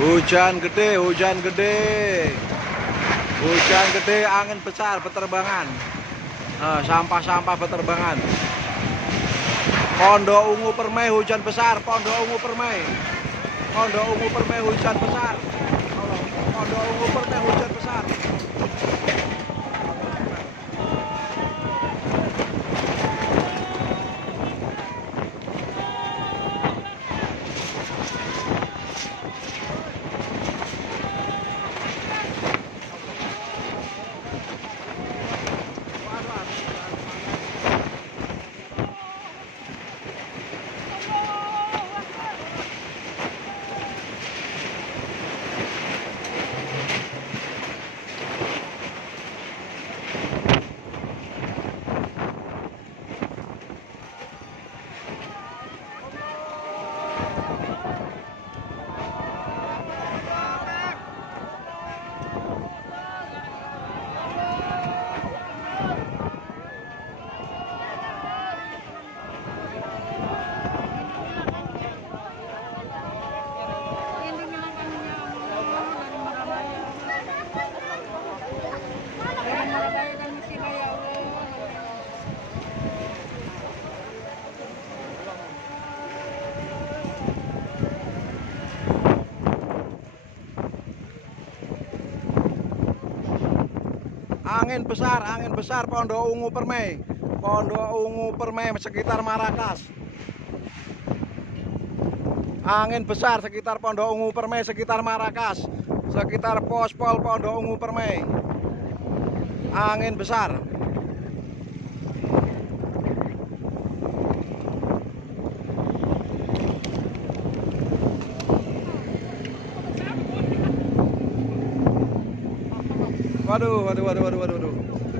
Hujan gede, hujan gede. Hujan gede, angin besar beterbangan. Sampah-sampah beterbangan. Pondok Ungu Permai hujan besar, Pondok Ungu Permai. Pondok Ungu Permai hujan besar. Pondok Ungu Permai hujan besar. Angin besar Pondok Ungu Permai. Pondok Ungu Permai sekitar Marrakas. Angin besar sekitar Pondok Ungu Permai, sekitar Marrakas, sekitar Pospol Pondok Ungu Permai. Angin besar. Waduh.